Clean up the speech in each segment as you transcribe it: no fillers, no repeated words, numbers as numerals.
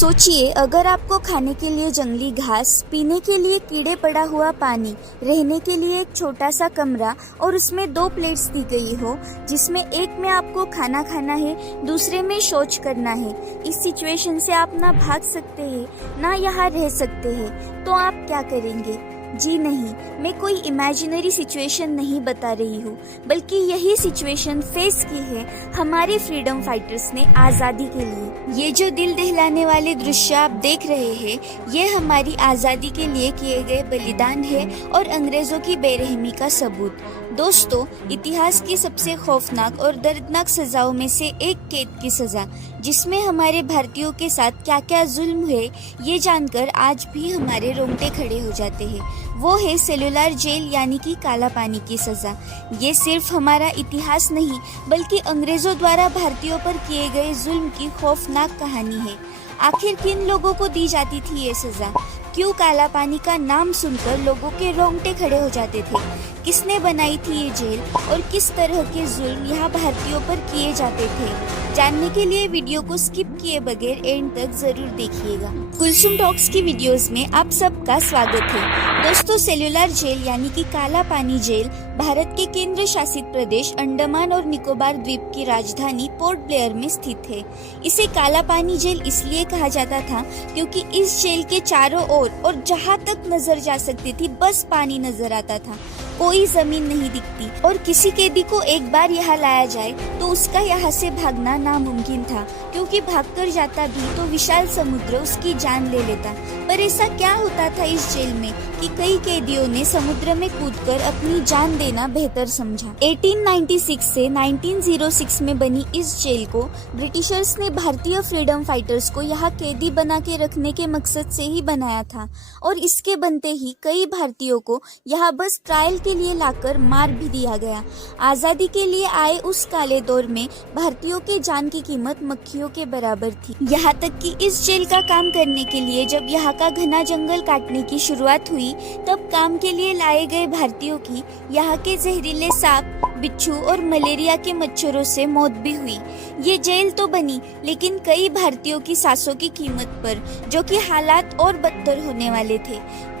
सोचिए, अगर आपको खाने के लिए जंगली घास, पीने के लिए कीड़े पड़ा हुआ पानी, रहने के लिए एक छोटा सा कमरा और उसमें 2 प्लेट्स दी गई हो, जिसमें एक में आपको खाना खाना है, दूसरे में शौच करना है। इस सिचुएशन से आप ना भाग सकते हैं ना यहाँ रह सकते हैं, तो आप क्या करेंगे? जी नहीं, मैं कोई इमेजिनरी सिचुएशन नहीं बता रही हूँ, बल्कि यही सिचुएशन फेस की है हमारे फ्रीडम फाइटर्स ने आज़ादी के लिए। ये जो दिल दहलाने वाले दृश्य आप देख रहे हैं, ये हमारी आज़ादी के लिए किए गए बलिदान है और अंग्रेज़ों की बेरहमी का सबूत। दोस्तों, इतिहास की सबसे खौफनाक और दर्दनाक सजाओं में से एक कैद की सजा, जिसमें हमारे भारतीयों के साथ क्या क्या जुल्म है, ये जानकर आज भी हमारे रोंगटे खड़े हो जाते हैं। वो है सेलुलर जेल यानी कि काला पानी की सजा। ये सिर्फ हमारा इतिहास नहीं, बल्कि अंग्रेजों द्वारा भारतीयों पर किए गए जुल्म की खौफनाक कहानी है। आखिर किन लोगों को दी जाती थी ये सजा? क्यों काला पानी का नाम सुनकर लोगों के रोंगटे खड़े हो जाते थे? किसने बनाई थी ये जेल और किस तरह के जुल्म यहाँ भारतीयों पर किए जाते थे? जानने के लिए वीडियो को स्किप किए बगैर एंड तक जरूर देखिएगा। कुलसुम टॉक्स की वीडियोस में आप सबका स्वागत है। दोस्तों, सेलुलर जेल यानी कि काला पानी जेल भारत के केंद्र शासित प्रदेश अंडमान और निकोबार द्वीप की राजधानी पोर्ट ब्लेयर में स्थित है। इसे काला पानी जेल इसलिए कहा जाता था क्योंकि इस जेल के चारों ओर और जहाँ तक नजर जा सकती थी बस पानी नजर आता था, कोई जमीन नहीं दिखती और किसी कैदी को एक बार यहाँ लाया जाए तो उसका यहाँ से भागना नामुमकिन था, क्योंकि भागकर जाता भी तो विशाल समुद्र उसकी जान ले लेता। पर ऐसा क्या होता था इस जेल में कि कई कैदियों ने समुद्र में कूदकर अपनी जान देना बेहतर समझा। 1896 से 1906 में बनी इस जेल को ब्रिटिशर्स ने भारतीय फ्रीडम फाइटर्स को यहाँ कैदी बना के रखने के मकसद से ही बनाया था, और इसके बनते ही कई भारतीयों को यहाँ बस ट्रायल के लिए लाकर मार भी दिया गया। आजादी के लिए आए उस काले दौर में भारतीयों के जान की कीमत मक्खियों के बराबर थी। यहाँ तक कि इस जेल का काम करने के लिए जब यहाँ का घना जंगल काटने की शुरुआत हुई, तब काम के लिए लाए गए भारतीयों की यहाँ के जहरीले सांप, बिच्छू और मलेरिया के मच्छरों से मौत भी हुई। ये जेल तो बनी, लेकिन कई भारतीयों की सांसों की कीमत पर, जो कि हालात और बदतर होने वाले थे।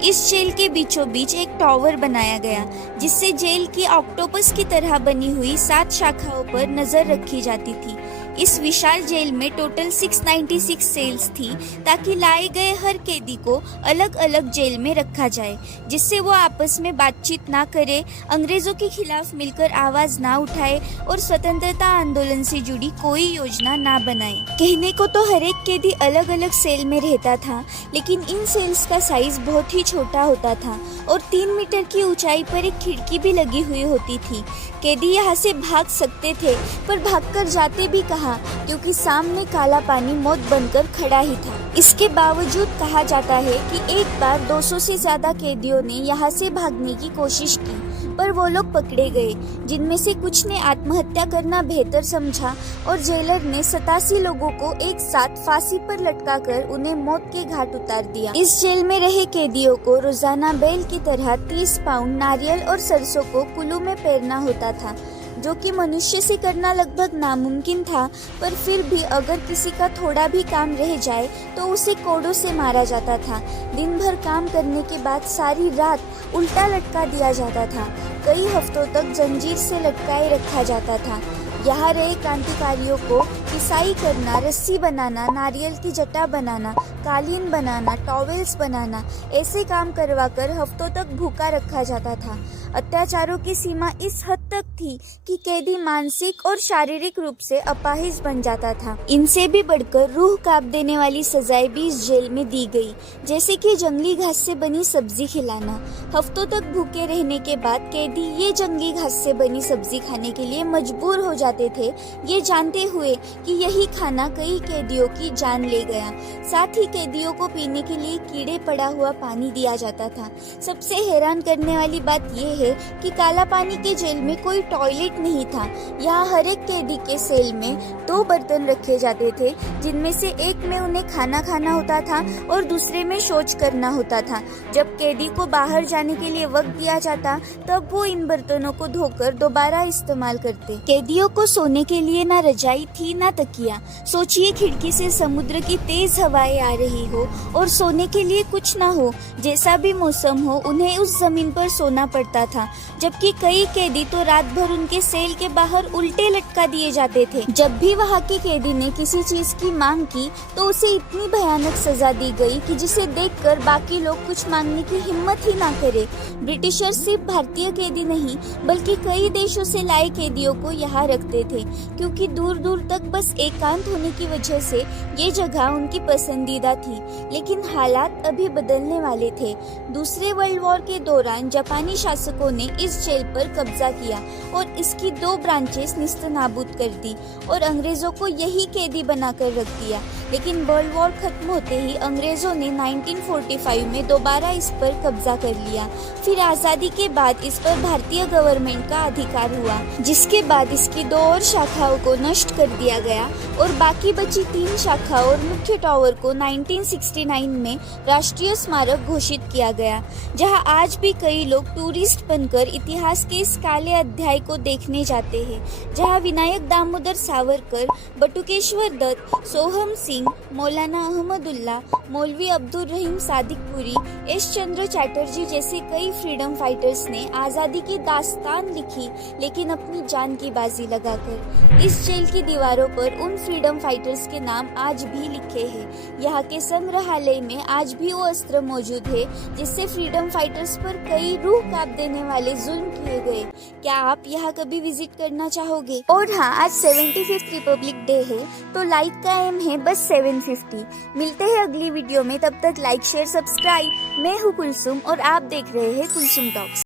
इस जेल के बीचों बीच एक टावर बनाया गया, जिससे जेल की ऑक्टोपस की तरह बनी हुई 7 शाखाओं पर नजर रखी जाती थी। इस विशाल जेल में टोटल 696 सेल्स थी, ताकि लाए गए हर कैदी को अलग अलग जेल में रखा जाए, जिससे वो आपस में बातचीत ना करे, अंग्रेजों के खिलाफ मिलकर आवाज ना उठाए और स्वतंत्रता आंदोलन से जुड़ी कोई योजना ना बनाए। कहने को तो हर एक कैदी अलग अलग सेल में रहता था, लेकिन इन सेल्स का साइज बहुत ही छोटा होता था और 3 मीटर की ऊंचाई पर एक खिड़की भी लगी हुई होती थी। कैदी यहाँ से भाग सकते थे, पर भागकर जाते भी कहाँ, क्योंकि सामने काला पानी मौत बनकर खड़ा ही था। इसके बावजूद कहा जाता है कि एक बार 200 से ज्यादा कैदियों ने यहाँ से भागने की कोशिश की, पर वो लोग पकड़े गए, जिनमें से कुछ ने आत्महत्या करना बेहतर समझा और जेलर ने 87 लोगों को एक साथ फांसी पर लटकाकर उन्हें मौत के घाट उतार दिया। इस जेल में रहे कैदियों को रोजाना बैल की तरह 30 पाउंड नारियल और सरसों को कुल्लू में पेरना होता था, जो कि मनुष्य से करना लगभग नामुमकिन था। पर फिर भी अगर किसी का थोड़ा भी काम रह जाए तो उसे कोड़ों से मारा जाता था। दिन भर काम करने के बाद सारी रात उल्टा लटका दिया जाता था। कई हफ्तों तक जंजीर से लटकाए रखा जाता था। यहाँ रहे क्रांतिकारियों को पिसाई करना, रस्सी बनाना, नारियल की जटा बनाना, कालीन बनाना, टॉवेल्स बनाना, ऐसे काम करवाकर हफ्तों तक भूखा रखा जाता था। अत्याचारों की सीमा इस हद तक थी कि कैदी मानसिक और शारीरिक रूप से अपाहिज बन जाता था। इनसे भी बढ़कर रूह कांप देने वाली सजाएं भी इस जेल में दी गई, जैसे कि जंगली घास से बनी सब्जी खिलाना। हफ्तों तक भूखे रहने के बाद कैदी ये जंगली घास से बनी सब्जी खाने के लिए मजबूर हो जाते थे, ये जानते हुए कि यही खाना कई कैदियों की जान ले गया। साथ ही कैदियों को पीने के लिए कीड़े पड़ा हुआ पानी दिया जाता था। सबसे हैरान करने वाली बात यह है कि काला पानी के जेल में कोई टॉयलेट नहीं था। यहाँ हर एक कैदी के सेल में 2 बर्तन रखे जाते थे, जिनमें से एक में उन्हें खाना खाना होता था और दूसरे में शौच करना होता था। जब कैदी को बाहर जाने के लिए वक्त दिया जाता, तब वो इन बर्तनों को धोकर दोबारा इस्तेमाल करते। कैदियों को सोने के लिए ना रजाई थी ना अपना तकिया। सोचिए खिड़की से समुद्र की तेज हवाएं आ रही हो और सोने के लिए कुछ ना हो। जैसा भी मौसम हो उन्हें उस जमीन पर सोना पड़ता था, जबकि कई कैदी तो रात भर उनके सेल के बाहर उल्टे लटका दिए जाते थे। जब भी वहाँ के कैदी ने किसी चीज की मांग की तो उसे इतनी भयानक सजा दी गई कि जिसे देखकर बाकी लोग कुछ मांगने की हिम्मत ही ना करे। ब्रिटिशर सिर्फ भारतीय कैदी नहीं बल्कि कई देशों से लाए कैदियों को यहाँ रखते थे, क्योंकि दूर दूर तक बस एकांत होने की वजह से ये जगह उनकी पसंदीदा थी। लेकिन हालात अभी बदलने वाले थे। दूसरे वर्ल्ड वॉर के दौरान जापानी शासकों ने इस जेल पर कब्जा किया और इसकी 2 ब्रांचेस निस्तनाबूद कर दी और अंग्रेजों को यही कैदी बनाकर रख दिया। लेकिन वर्ल्ड वॉर खत्म होते ही अंग्रेजों ने 1945 में दोबारा इस पर कब्जा कर लिया। फिर आज़ादी के बाद इस पर भारतीय गवर्नमेंट का अधिकार हुआ, जिसके बाद इसकी 2 और शाखाओं को नष्ट कर दिया गया और बाकी बची 3 शाखाओं और मुख्य टावर को 1969 में राष्ट्रीय स्मारक घोषित किया गया, जहां आज भी कई लोग टूरिस्ट बनकर इतिहास के इस काले अध्याय को देखने जाते हैं, जहां विनायक दामोदर सावरकर, बटुकेश्वर दत्त, सोहम सिंह, मौलाना अहमदुल्ला, मौलवी अब्दुल रहीम सादिकपुरी, एस चंद्र चैटर्जी जैसे कई फ्रीडम फाइटर्स ने आज़ादी की दास्तान लिखी, लेकिन अपनी जान की बाजी लगाकर। इस जेल की दीवारों पर उन फ्रीडम फाइटर्स के नाम आज भी लिखे हैं। यहाँ के संग्रहालय में आज भी वो अस्त्र मौजूद है जिससे फ्रीडम फाइटर्स पर कई रूह कांप देने वाले जुल्म किए गए। क्या आप यहाँ कभी विजिट करना चाहोगे? और हाँ, आज 75th रिपब्लिक डे है, तो लाइक का एम है बस 750। मिलते हैं अगली वीडियो में, तब तक लाइक शेयर सब्सक्राइब। मैं हूँ कुलसुम और आप देख रहे हैं कुलसुम टॉक्स।